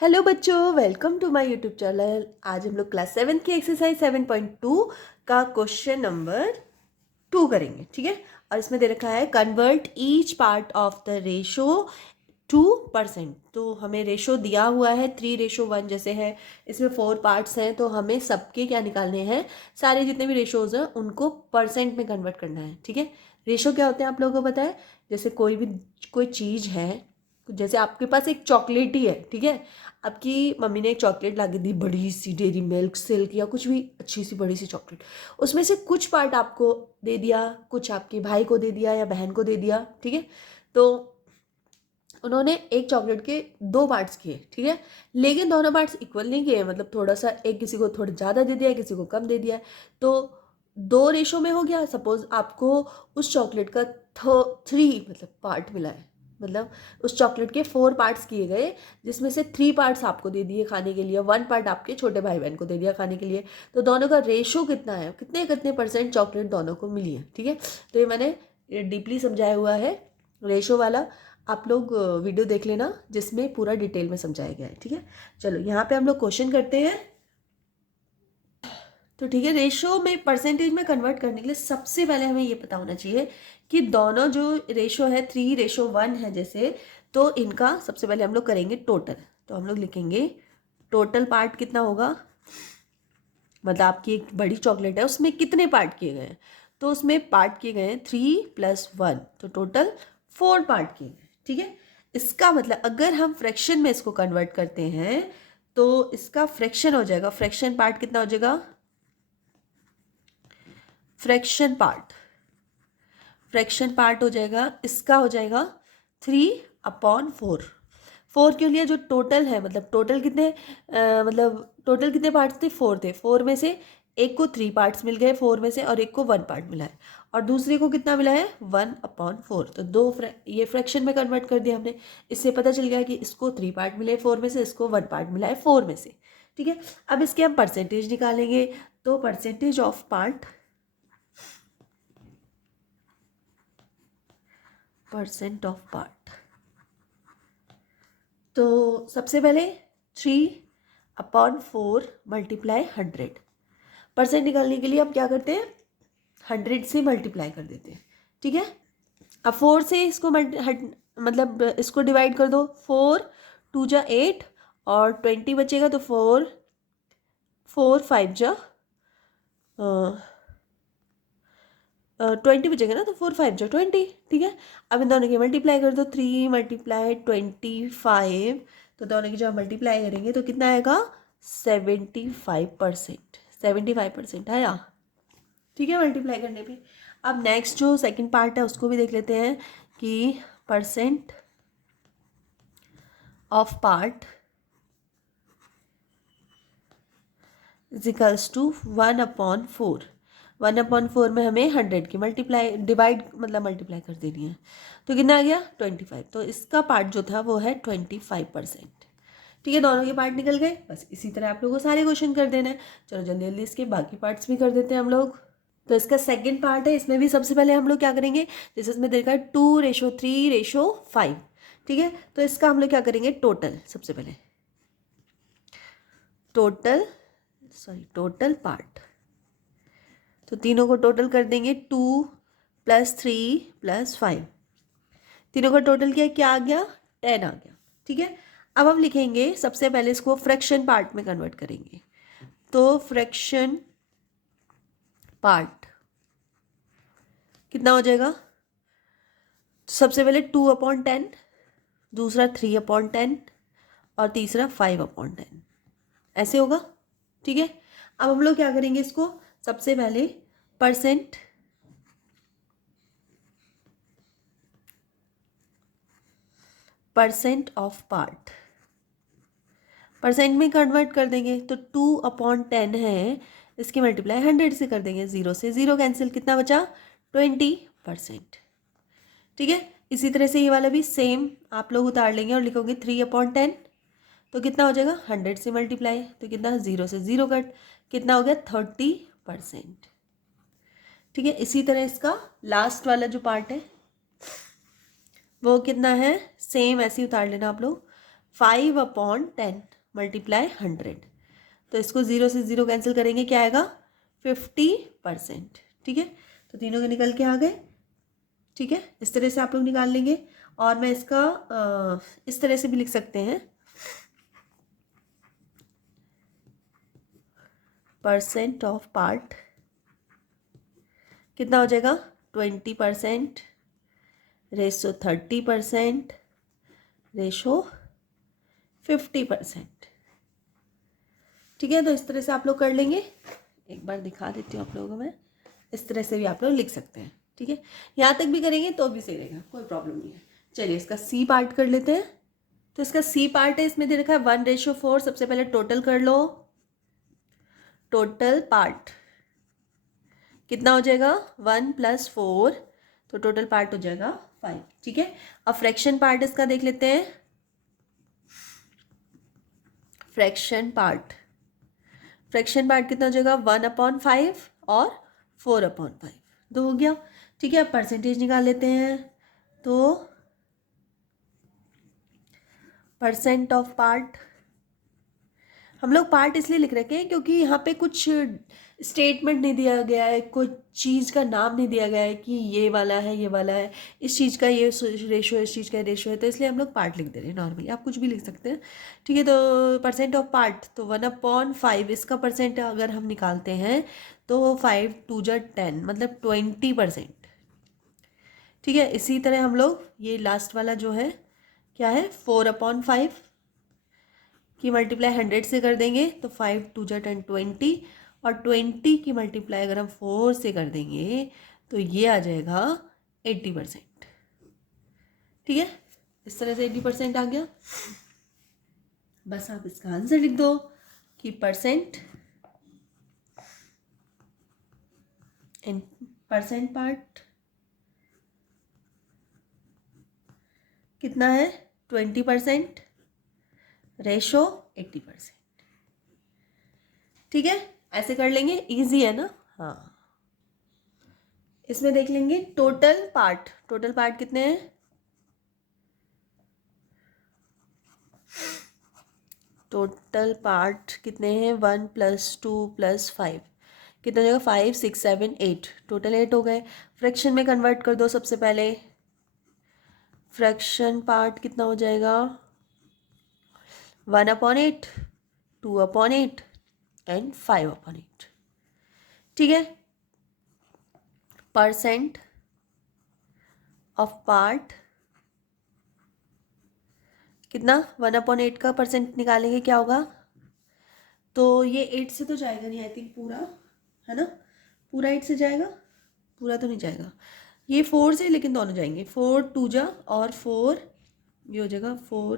Hello बच्चों, welcome to my YouTube channel. आज हम लोग क्लास 7 की एक्सरसाइज 7.2 का क्वेश्चन नंबर 2 करेंगे। ठीक है, और इसमें दे रखा है convert each part of the ratio two percent. तो हमें रेशो दिया हुआ है 3:1 जैसे है। इसमें 4 पार्ट्स हैं, तो हमें सबके क्या निकालने हैं, सारे जितने भी रेशोज हैं उनको परसेंट में कन्वर्ट करना है। ठीक है, रेशो क्या होते हैं आप लोगों को पता है। जैसे कोई चीज़ है, जैसे आपके पास एक चॉकलेट ही है। ठीक है, आपकी मम्मी ने एक चॉकलेट ला के दी, बड़ी सी डेयरी मिल्क सिल्क या कुछ भी अच्छी सी बड़ी सी चॉकलेट। उसमें से कुछ पार्ट आपको दे दिया, कुछ आपके भाई को दे दिया या बहन को दे दिया। ठीक है, तो उन्होंने एक चॉकलेट के 2 पार्ट्स किए। ठीक है, लेकिन दोनों पार्ट्स इक्वल नहीं किए, मतलब थोड़ा सा एक किसी को थोड़ा ज़्यादा दे दिया, किसी को कम दे दिया। तो 2 रेशो में हो गया। सपोज आपको उस चॉकलेट का 3 मतलब पार्ट मिला है, मतलब उस चॉकलेट के 4 पार्ट्स किए गए, जिसमें से 3 पार्ट्स आपको दे दिए खाने के लिए, 1 पार्ट आपके छोटे भाई बहन को दे दिया खाने के लिए। तो दोनों का रेशो कितना है, कितने कितने परसेंट चॉकलेट दोनों को मिली है। ठीक है, तो ये मैंने डीपली समझाया हुआ है रेशो वाला। आप लोग वीडियो देख लेना जिसमें पूरा डिटेल में समझाया गया है। ठीक है, चलो यहाँ पे हम लोग क्वेश्चन करते हैं। तो ठीक है, रेशो में परसेंटेज में कन्वर्ट करने के लिए सबसे पहले हमें ये पता होना चाहिए कि दोनों जो रेशो है 3:1 है जैसे, तो इनका सबसे पहले हम लोग करेंगे टोटल। तो हम लोग लिखेंगे टोटल पार्ट कितना होगा, मतलब आपकी एक बड़ी चॉकलेट है उसमें कितने पार्ट किए गए हैं। तो उसमें पार्ट किए गए हैं 3+1, तो टोटल 4 पार्ट किए गए। ठीक है, इसका मतलब अगर हम फ्रैक्शन में इसको कन्वर्ट करते हैं तो इसका फ्रैक्शन हो जाएगा, फ्रैक्शन पार्ट कितना हो जाएगा, फ्रैक्शन पार्ट हो जाएगा, इसका हो जाएगा 3/4। 4 क्यों लिया, जो टोटल है, मतलब टोटल कितने मतलब टोटल कितने पार्ट्स थे, 4 थे। 4 में से एक को 3 पार्ट्स मिल गए 4 में से, और एक को 1 पार्ट मिला है, और दूसरे को कितना मिला है 1/4। तो ये फ्रैक्शन में कन्वर्ट कर दिया हमने। इससे पता चल गया कि इसको 3 पार्ट मिले 4 में से, इसको 1 पार्ट मिला है 4 में से। ठीक है, अब इसके हम परसेंटेज निकालेंगे। तो परसेंटेज ऑफ पार्ट, तो सबसे पहले 3/4 मल्टीप्लाई 100। परसेंट निकालने के लिए हम क्या करते हैं, 100 से मल्टीप्लाई कर देते हैं। ठीक है, अब 4 से इसको मतलब इसको डिवाइड कर दो। 4 2 जा 8 और 20 बचेगा, तो 4 5 जा 20 बचेगा ना, तो 4 5 जा 20। ठीक है, अब इन दोनों की मल्टीप्लाई कर दो, 3 × 25। तो दोनों की जब मल्टीप्लाई करेंगे तो कितना आएगा, 75%। 75% आया। ठीक है, मल्टीप्लाई करने पे। अब नेक्स्ट जो सेकंड पार्ट है उसको भी देख लेते हैं कि percent of part is equals to 1/4। 1/4 में हमें 100 की मल्टीप्लाई कर देनी है। तो कितना आ गया 25। तो इसका पार्ट जो था वो है 25%। ठीक है, दोनों के पार्ट निकल गए। बस इसी तरह आप लोगों को सारे क्वेश्चन कर देना है। चलो जल्दी जल्दी इसके बाकी पार्ट्स भी कर देते हैं हम लोग। तो इसका सेकंड पार्ट है, इसमें भी सबसे पहले हम लोग क्या करेंगे, जैसे इसमें देखा है 2:3:5। ठीक है, तो इसका हम लोग क्या करेंगे, टोटल। सबसे पहले टोटल पार्ट, तो तीनों को टोटल कर देंगे, 2+3+5। तीनों का टोटल किया, क्या आ गया, 10 आ गया। ठीक है, अब हम लिखेंगे सबसे पहले इसको फ्रैक्शन पार्ट में कन्वर्ट करेंगे। तो फ्रैक्शन पार्ट कितना हो जाएगा, सबसे पहले 2/10, दूसरा 3/10 और तीसरा 5/10, ऐसे होगा। ठीक है, अब हम लोग क्या करेंगे, इसको सबसे पहले परसेंट ऑफ पार्ट परसेंट में कन्वर्ट कर देंगे। तो 2/10 है, इसकी मल्टीप्लाई 100 से कर देंगे, 0 से 0 कैंसिल, कितना बचा 20%। ठीक है, इसी तरह से ये वाला भी सेम आप लोग उतार लेंगे और लिखोगे 3/10। तो कितना हो जाएगा 100 से मल्टीप्लाई, तो कितना 0 से 0 कट, कितना हो गया 30%। ठीक है, इसी तरह इसका लास्ट वाला जो पार्ट है वो कितना है, सेम ऐसे ही उतार लेना आप लोग। 5/10 मल्टीप्लाई 100। तो इसको 0 से 0 कैंसिल करेंगे, क्या आएगा 50%। ठीक है, तो तीनों के निकल के आ गए। ठीक है, इस तरह से आप लोग निकाल लेंगे। और मैं इसका इस तरह से भी लिख सकते हैं, परसेंट ऑफ पार्ट कितना हो जाएगा 20%, रेशो 30%, रेशो 50%। ठीक है, तो इस तरह से आप लोग कर लेंगे। एक बार दिखा देती हूँ आप लोगों को मैं, इस तरह से भी आप लोग लिख सकते हैं। ठीक है, यहाँ तक भी करेंगे तो भी सही रहेगा, कोई प्रॉब्लम नहीं है। चलिए इसका सी पार्ट कर लेते हैं। तो इसका सी पार्ट है, इसमें दे रखा है 1:4। सबसे पहले टोटल कर लो, टोटल पार्ट कितना हो जाएगा 1 + 4, तो टोटल पार्ट हो जाएगा 5। ठीक है, अब फ्रैक्शन पार्ट इसका देख लेते हैं। फ्रैक्शन पार्ट कितना हो जाएगा 1/5 और 4/5, 2 हो गया। ठीक है, अब परसेंटेज निकाल लेते हैं। तो परसेंट ऑफ पार्ट, हम लोग पार्ट इसलिए लिख रखे हैं क्योंकि यहाँ पे कुछ स्टेटमेंट नहीं दिया गया है, कुछ चीज़ का नाम नहीं दिया गया है कि ये वाला है, ये वाला है, इस चीज़ का ये रेशो है, इस चीज़ का रेशो है, तो इसलिए हम लोग पार्ट लिख दे रहे हैं। नॉर्मली आप कुछ भी लिख सकते हैं। ठीक है, तो परसेंट ऑफ पार्ट, तो 1/5 इसका परसेंट अगर हम निकालते हैं तो 5 × 2 = 10, मतलब 20%। ठीक है, इसी तरह हम लोग ये लास्ट वाला जो है क्या है 4/5 की मल्टीप्लाई 100 से कर देंगे तो 5 × 2 = 10, 20, और 20 की मल्टीप्लाई अगर हम 4 से कर देंगे तो ये आ जाएगा 80%। ठीक है, इस तरह से 80% आ गया। बस आप इसका आंसर लिख दो कि परसेंट पार्ट कितना है 20%, रेशो 80%। ठीक है, ऐसे कर लेंगे, इजी है ना। हाँ, इसमें देख लेंगे टोटल पार्ट कितने हैं, टोटल पार्ट कितने हैं 1 + 2 + 5 कितना हो जाएगा 5 6 7 8, टोटल 8 हो गए। फ्रैक्शन में कन्वर्ट कर दो सबसे पहले। फ्रैक्शन पार्ट कितना हो जाएगा 1/8, 2/8 एंड 5/8। ठीक है, परसेंट ऑफ पार्ट कितना 1/8 का परसेंट निकालेंगे, क्या होगा, तो ये 8 से तो जाएगा नहीं, आई थिंक पूरा है ना, पूरा 8 से जाएगा, पूरा तो नहीं जाएगा, ये 4 से, लेकिन दोनों जाएंगे। 4 × 2 = और 4 ये हो जाएगा 4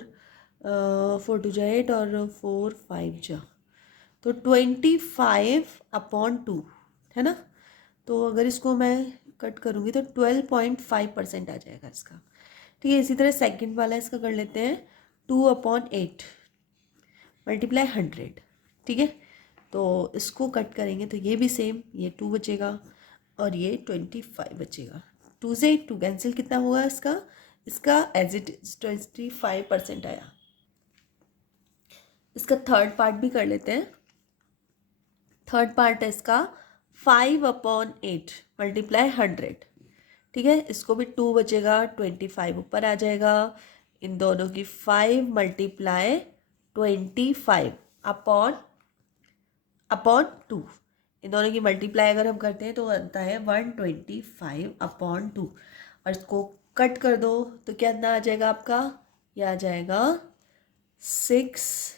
4 × 2 = 8 और 4 5 = तो 25/2 है ना। तो अगर इसको मैं कट करूँगी तो 12.5% आ जाएगा इसका। ठीक है, इसी तरह सेकंड वाला इसका कर लेते हैं 2/8 मल्टीप्लाई 100। ठीक है, तो इसको कट करेंगे तो ये भी सेम, ये 2 बचेगा और ये 25 बचेगा। 2 से 2 कैंसिल, कितना हुआ इसका एज इट 25% आया। इसका थर्ड पार्ट भी कर लेते हैं। थर्ड पार्ट है इसका 5/8 मल्टीप्लाई 100। ठीक है, इसको भी 2 बचेगा, 25 ऊपर आ जाएगा, इन दोनों की 5 × 25 अपॉन 2, इन दोनों की मल्टीप्लाई अगर हम करते हैं तो बनता है 125/2, और इसको कट कर दो तो क्या आ जाएगा आपका, यह आ जाएगा 6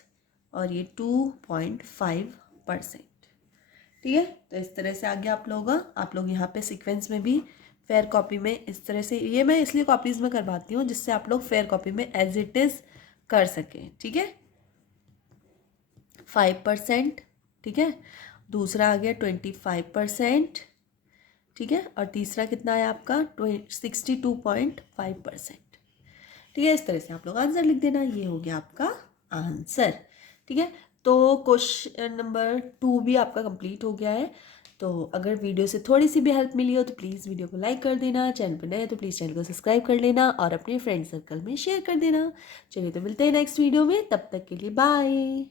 और ये 2.5%। ठीक है, तो इस तरह से आ गया आप लोग यहाँ पे सीक्वेंस में भी फेयर कॉपी में इस तरह से, ये मैं इसलिए कॉपीज़ में करवाती हूँ जिससे आप लोग फेयर कॉपी में एज इट इज़ कर सकें। ठीक है, 5%, ठीक है, दूसरा आ गया 25%, ठीक है, और तीसरा कितना है आपका 62.5%। ठीक है, इस तरह से आप लोग आंसर लिख देना, ये हो गया आपका आंसर। ठीक है, तो क्वेश्चन नंबर 2 भी आपका कंप्लीट हो गया है। तो अगर वीडियो से थोड़ी सी भी हेल्प मिली हो तो प्लीज़ वीडियो को लाइक कर देना, चैनल पर नए हो तो प्लीज़ चैनल को सब्सक्राइब कर लेना और अपने फ्रेंड सर्कल में शेयर कर देना। चलिए तो मिलते हैं नेक्स्ट वीडियो में, तब तक के लिए बाय।